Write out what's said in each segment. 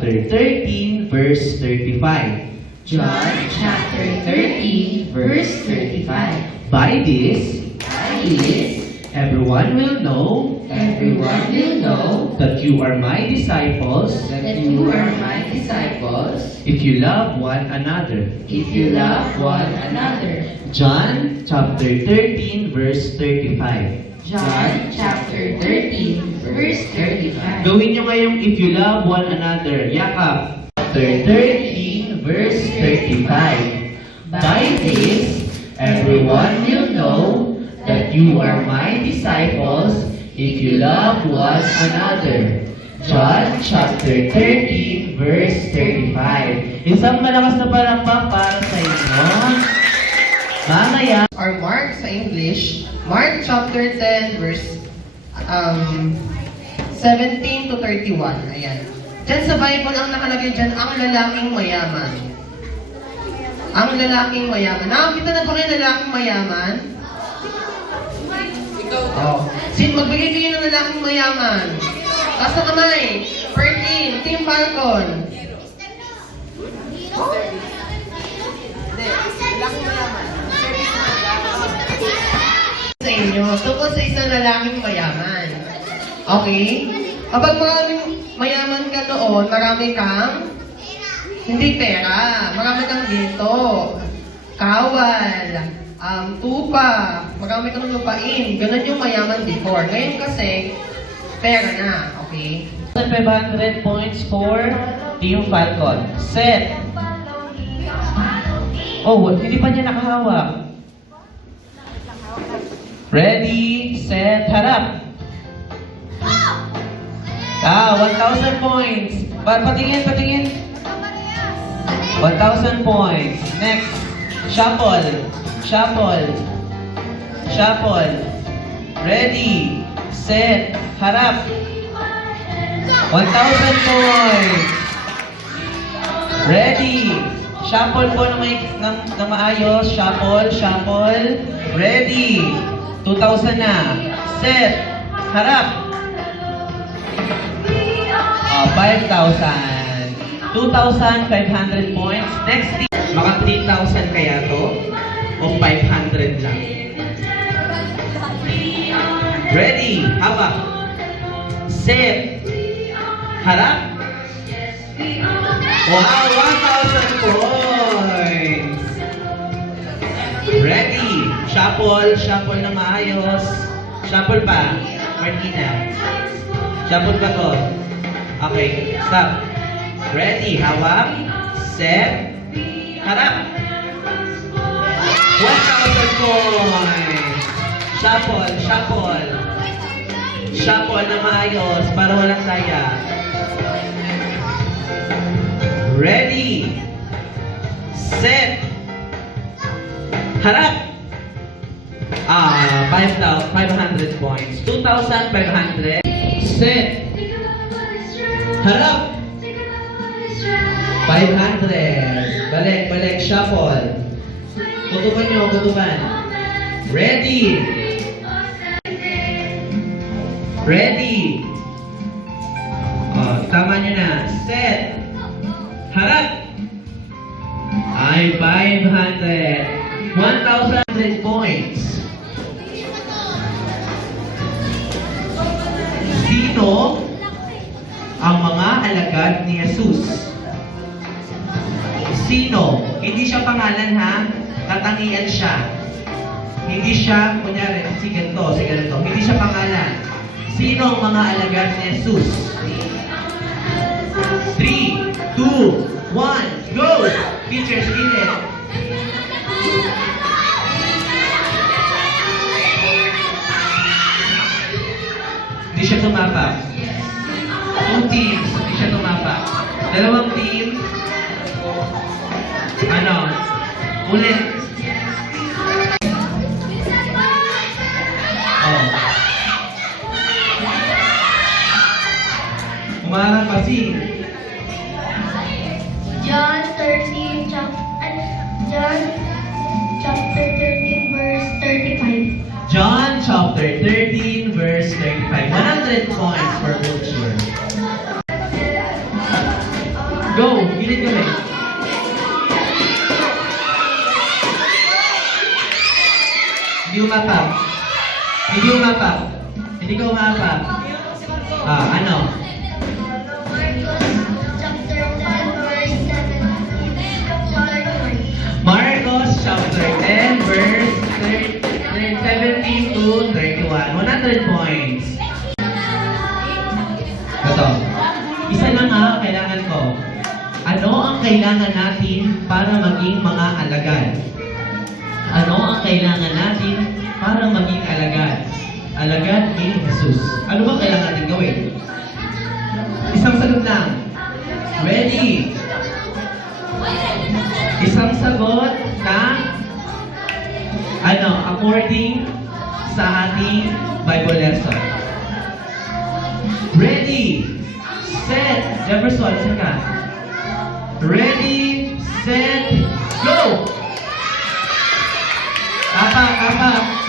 chapter 13, verse 35. John chapter 13, verse 35. By this, By this, everyone will know everyone will know that you are my disciples that you are my disciples if you love one another. if you love one another. John chapter 13, verse 35. John chapter 13, verse 35. Gawin nyo ngayong if you love one another. Yakap. Chapter 13, verse 35. By this, everyone will know that you are my disciples if you love one another. John chapter 13, verse 35. Isang malakas na palakpak para sa inyo. Mamaya. Or Mark sa English, Mark chapter 10 verse 17 to 31. Ayan. Diyan sa Bible, ang nakalagay dyan, ang lalaking mayaman. Ang lalaking mayaman. Nakakita na ba kayo lalaking mayaman? Oh. Magbigay kayo ng lalaking mayaman. Taas na kamay. 13, Team Falcon. Sa inyo, tungkol sa isang lalaking mayaman. Okay? Kapag maraming mayaman ka doon, marami kang hindi pera, marami kang ginto, kawal, tupa, marami kang lupain. Ganun yung mayaman before. Ngayon kasi, pera na. Okay? 500 points for Team Falcon. Set. Oh, hindi pa niya nakahawak. Ready, set, harap. 1,000 points. Patingin. 1,000 points. Next. Shuffle. Ready, set, harap. 1,000 points. Ready. Shuffle po ng maayos. Shuffle. Ready. 2,000 na. Set. Harap. 5,000. 2,500 points. Next team. Maka 3,000 kaya to? O 500 lang? Ready. Hawak. Set. Harap. Wow, 1,000 points. Ready. Shuffle na maayos. Shuffle pa. Martina. Shuffle pa to. Okay, stop. Ready. Hawak. Set. Harap. 1,000 points. Shuffle na maayos para walang saya. Ready. Set. Harap. 500 points. 2,500. Set. Harap. 500. Balik. Shuffle. Kutukan. Ready. Tama nyo na. Set. Harap. Ay, 500. 1,000 points. Sino ang mga alagad ni Jesus? Sino? Hindi siya pangalan ha? Katangian siya. Hindi siya, kunyari, si ganito. Hindi siya pangalan. Sino ang mga alagad ni Jesus? 3, 2, 1, go! Teachers, gilid. Hindi siya tumapak. 2 teams, hindi siya tumapak. 2 team. Ulit. Umarang kasi. John chapter 13 verse 35. John chapter 13 verse 35. 100 points for culture. Go! Gilid kami. Hindi umapa. Hindi umapa. Hindi ka umapa. Ano? Marcos chapter 10 verse 17 to 31. 100 points. Ito. Isa lang kailangan ko. Ano ang kailangan natin para maging mga alagad? Ano ang kailangan natin para maging alagad? Alagad ni Jesus. Ano ba kailangan natin gawin? Isang sagot lang. Ready? Isang sagot na according sa ating Bible lesson. Ready? Set! Jefferson, saan ka? Ready, set, go! Apak.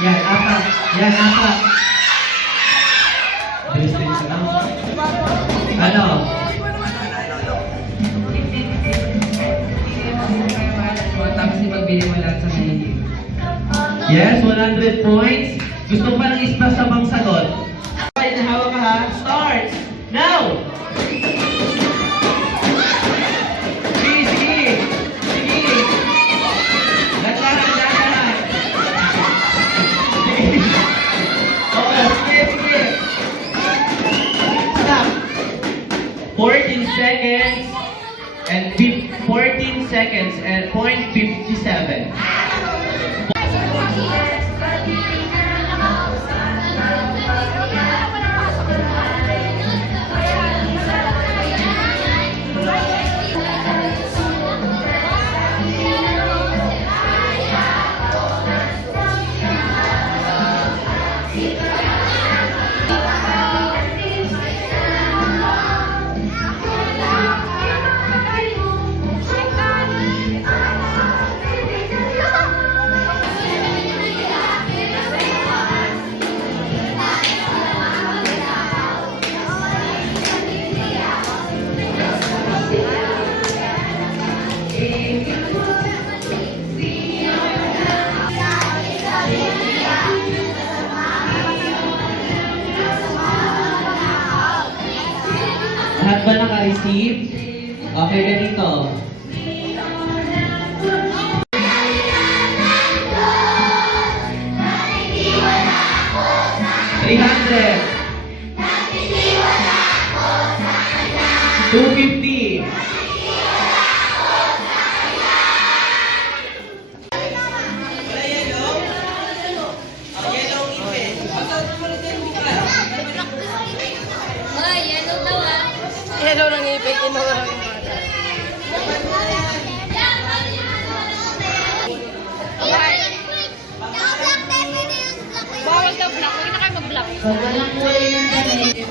Yan, apak. Bilis ka lang. Ano? Tapos ipagbili mo lahat sa kanila. Yes, 100 points. Gusto pa ng isa sa pang sagot. Okay, hawak ka ha. Start! Now! Sige. Lahat. Okay, sige. Stop. 14 seconds and 14 seconds and point 57. Lahat ba naka-receive? Okay, ganito. $300. $250. Hello ng ipin, inuha ng bata. Bawal daw block, huwag na kayo mag-block. Walang kulay ng damit.